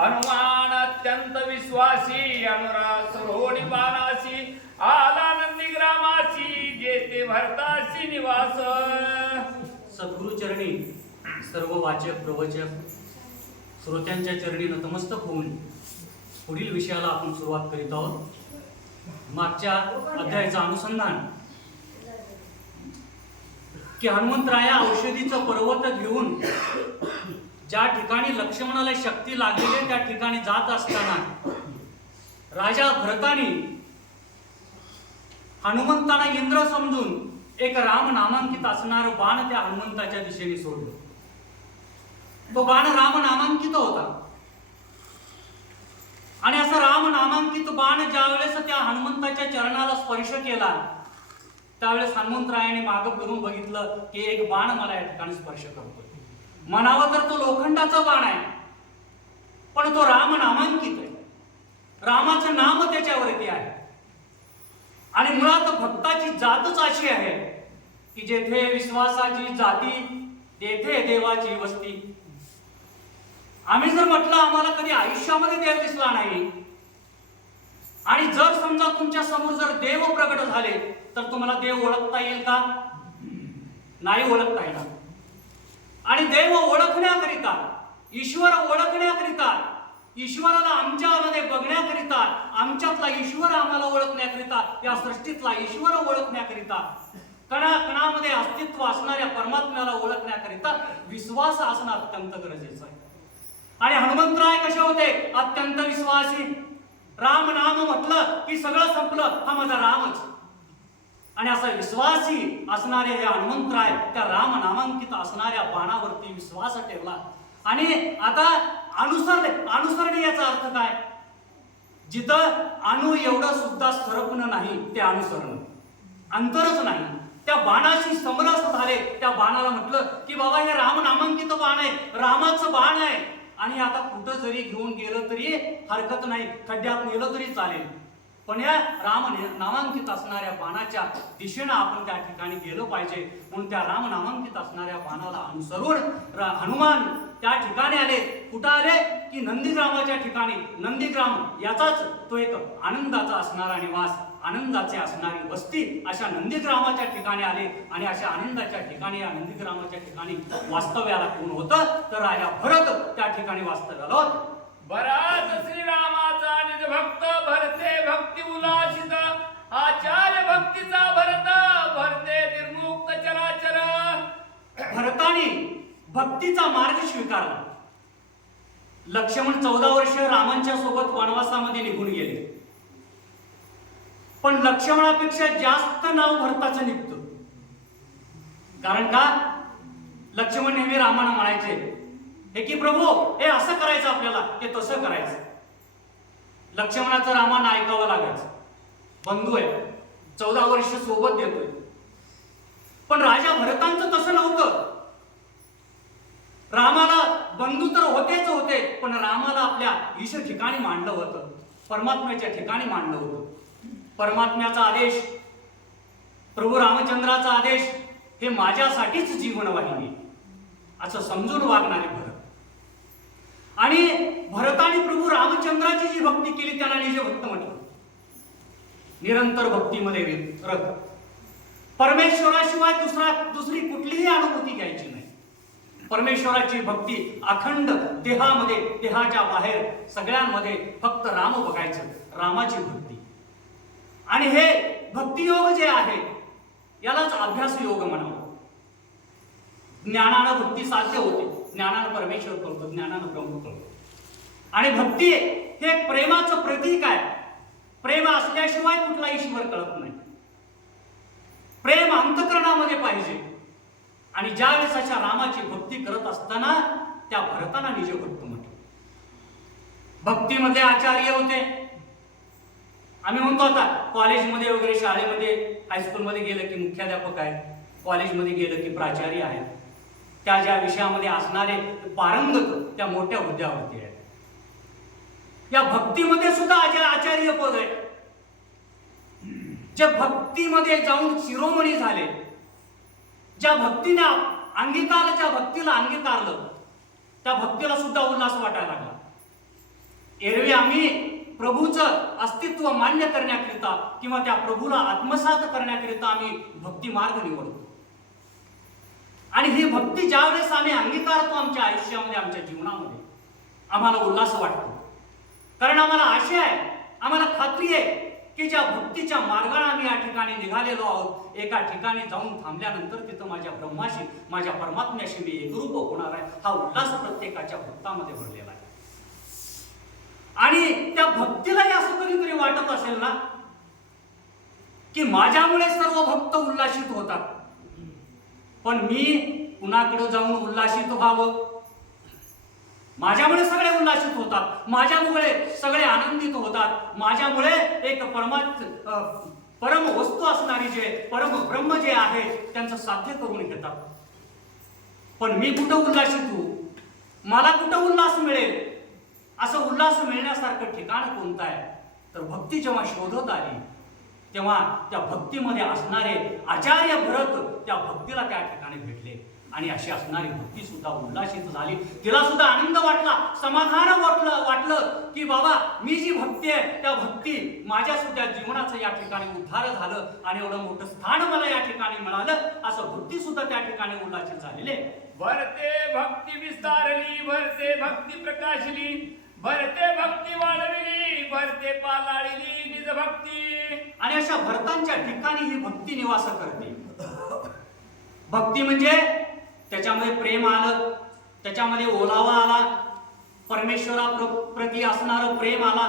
हनुमान अत्यंत विश्वासी अनुराग सरोणी बाणासी आला नंदीग्रामासी जेते भरतासी निवास. सद्गुरु चरणी सर्व वाचक प्रवचक श्रोत्यांच्या चरणी नतमस्तक होऊन पुढील विषयाला आपण सुरुवात करीत आहोत. मागच्या अध्यायाचं अनुसंधान की हनुमंतराया औषधीचं पर्वत घेऊन ज्या ठिकाणी लक्ष्मणाला शक्ती लागलेली त्या ठिकाणी जात असताना राजा भरताने हनुमंताला इंद्र समजून एक राम नामांकित असणार बाण त्या हनुमंताच्या दिशेने सोडलं. तो बाण राम नामांकित होता आणि असा राम नामांकित बाण ज्या वेळेस त्या हनुमंताच्या चरणाला स्पर्श केला त्यावेळेस हनुमंतरायाने मागं फिरून बघितलं की एक बाण मला या ठिकाणी स्पर्श करतोय. म्हणावं तर तो लोखंडाचा बाण आहे पण तो राम नामांकित आहे. रामाचं नाम त्याच्यावरती आहे आणि मुळात भक्ताची जातच अशी आहे की जेथे विश्वासाची जाती तेथे देवाची वस्ती. आम्ही जर म्हटलं आम्हाला कधी आयुष्यामध्ये देव दिसला नाही आणि जर समजा तुमच्या समोर जर देव प्रकट झाले तर तुम्हाला देव ओळखता येईल का? नाही ओळखता येणार. आणि देव ओळखण्याकरिता ईश्वर ओळखण्याकरिता ईश्वराला आमच्यामध्ये बघण्याकरिता आमच्यातला ईश्वर आम्हाला ओळखण्याकरिता या सृष्टीतला ईश्वर ओळखण्याकरिता कणाकणामध्ये अस्तित्व असणाऱ्या परमात्म्याला ओळखण्याकरिता विश्वास असणं अत्यंत गरजेचं आहे. आणि हनुमंतराय कसे होते? अत्यंत विश्वासी. राम नाम म्हटलं की सगळं संपलं, हा माझा रामच. आणि असा विश्वासी असणारे हे हनुमंतराय त्या राम नामांकित असणाऱ्या बाणावरती विश्वास ठेवला. आणि आता अनुसरणे याचा अर्थ काय? जिथं अणु एवढं सुद्धा सरपणं नाही ते अनुसरण, अंतरच नाही. त्या बाणाशी समरस झाले. त्या बाणाला म्हटलं की बाबा हे राम नामांकित बाण आहे, रामाचं बाण आहे आणि आता कुठं जरी घेऊन गेलं तरी हरकत नाही, खड्ड्यात नेलं तरी चालेल, पण या राम नामांकित असणाऱ्या बाणाच्या दिशेनं आपण त्या ठिकाणी गेलो पाहिजे. म्हणून त्या राम नामांकित असणाऱ्या बाणाला अनुसरून हनुमान त्या ठिकाणी आले. कुठं आले? की नंदीग्रामाच्या ठिकाणी. नंदीग्राम याचाच तो एक आनंदाचा असणारा निवास, आनंदाचे असणारी वस्ती अशा नंदीग्रामाच्या ठिकाणी आले. आणि अशा आनंदाच्या ठिकाणी या नंदीग्रामाच्या ठिकाणी वास्तव्याला कोण होतं? तर राजा भरत त्या ठिकाणी वास्तव्याला होता. बराच श्रीरामाचा निज भक्त भरते भक्ती उल्हासित आचार्य भक्तीचा भरत भरते निर्मुक्त चराचर. भरताने भक्तीचा मार्ग स्वीकारला. लक्ष्मण 14 वर्ष रामांच्या सोबत वनवासामध्ये निघून गेले, पण लक्ष्मणापेक्षा जास्त नाव भरताचं निघतं. कारण का? लक्ष्मण नेहमी रामाला म्हणायचे हे की प्रभू हे असं करायचं, आपल्याला हे तसं करायचं. लक्ष्मणाचं रामांना ऐकावं लागायचं. बंधू आहे, 14 वर्ष सोबत देतोय. पण राजा भरतांचं तसं नव्हतं. रामाला बंधू तर होतेच होते, पण रामाला आपल्या ईश ठिकाणी मांडलं होतं, परमात्म्याच्या ठिकाणी मांडलं होतं. परमात्म्याचा आदेश, प्रभू रामचंद्राचा आदेश हे माझ्यासाठीच जीवनवाहिनी असं समजून वागणारे भरत. आणि भरताने प्रभू रामचंद्राची जी भक्ती केली त्याला निज भक्त म्हटलं. निरंतर भक्तीमध्ये रत, परमेश्वराशिवाय दुसरी कुठलीही अनुभूती घ्यायची नाही. परमेश्वराची भक्ती अखंड देहामध्ये, देहाच्या बाहेर सगळ्यांमध्ये फक्त राम बघायचं, रामाची भक्ती. आणि हे भक्तियोग जे आहे यालाच अभ्यास योग म्हणावं. ज्ञानानं भक्ती साध्य होते, ज्ञानानं परमेश्वर कळतो, ज्ञानानं ब्रह्म कळतो. आणि भक्ती हे प्रेमाचं प्रतीक आहे. प्रेम असल्याशिवाय कुठला ईश्वर कळत नाही. प्रेम अंतःकरणामध्ये पाहिजे. आणि ज्या वेळेस अशा रामाची भक्ती करत असताना त्या भरताना निज भक्त म्हटलं. भक्तीमध्ये आचार्य होते. आम्ही म्हणतो आता कॉलेजमध्ये वगैरे, शाळेमध्ये, हायस्कूलमध्ये गेलं की मुख्याध्यापक आहेत, कॉलेजमध्ये गेलं की प्राचार्य आहेत. त्या ज्या विषयामध्ये असणारे पारंगत त्या मोठ्या हुद्द्यावरती आहेत. या भक्तीमध्ये सुद्धा आचार्य पद आहे. जे भक्तीमध्ये जाऊन शिरोमणी झाले, ज्या भक्तीने अंगीकारलं, ज्या भक्तीला अंगीकारलं त्या भक्तीला सुद्धा उल्हास वाटायला लागला. एरवी आम्ही प्रभूचं अस्तित्व मान्य करण्याकरिता किंवा त्या प्रभूला आत्मसात करण्याकरिता आम्ही भक्ती मार्ग निवडतो. आणि ही भक्ती ज्यावेळेस आम्ही अंगीकारतो आमच्या आयुष्यामध्ये, आमच्या जीवनामध्ये, आम्हाला उल्हास वाटतो. कारण आम्हाला आशा आहे, आम्हाला खात्री आहे की ज्या भक्तीच्या मार्गाने आम्ही या ठिकाणी निघालेलो आहोत, एका ठिकाणी जाऊन थांबल्यानंतर तिथं माझ्या ब्रह्माशी, माझ्या परमात्म्याशी मी एकरूप होणार आहे. हा उल्हास प्रत्येकाच्या भक्तामध्ये भरलेला आहे. आणि त्या भक्तीलाही असं कधीतरी वाटत असेल ना की माझ्यामुळे सर्व भक्त उल्हासित होतात, पण मी कुणाकडे जाऊन उल्हासित व्हावं? माझ्यामुळे सगळे उल्हासित होतात, माझ्यामुळे सगळे आनंदित होतात, माझ्यामुळे एक परम वस्तू असणारी जे परम ब्रह्म जे आहे त्यांचं साध्य करून घेतात. पण मी कुठं उल्हासित होऊ? मला कुठं उल्हास मिळेल? असं उल्हास मिळण्यासारखं ठिकाण कोणतं आहे? तर भक्ती जेव्हा शोधत आली तेव्हा त्या भक्तीमध्ये असणारे आचार्य भरत त्या भक्तीला त्या ठिकाणी भेटले. आणि अशी असणारी भक्ती सुद्धा उल्हासित झाली. तिला सुद्धा आनंद वाटला, समाधान वाटलं की बाबा मी जी भक्ती आहे त्या भक्ती माझ्या सुद्धा जीवनाचं या ठिकाणी उद्धार झालं आणि एवढं मोठं स्थान मला या ठिकाणी मिळालं. असं भक्ती सुद्धा त्या ठिकाणी उल्हासित झालेले. भरते भक्ती विस्तारली, भरते भक्ती प्रकाशली, भरते भक्ती वाढविली, भरते पालाळली निज भक्ती. आणि अशा भरतांच्या ठिकाणी ही भक्ती निवास करते. भक्ती म्हणजे त्याच्यामध्ये प्रेम आलं, त्याच्यामध्ये ओलावा आला, परमेश्वराप्रती असणारं प्रेम आला,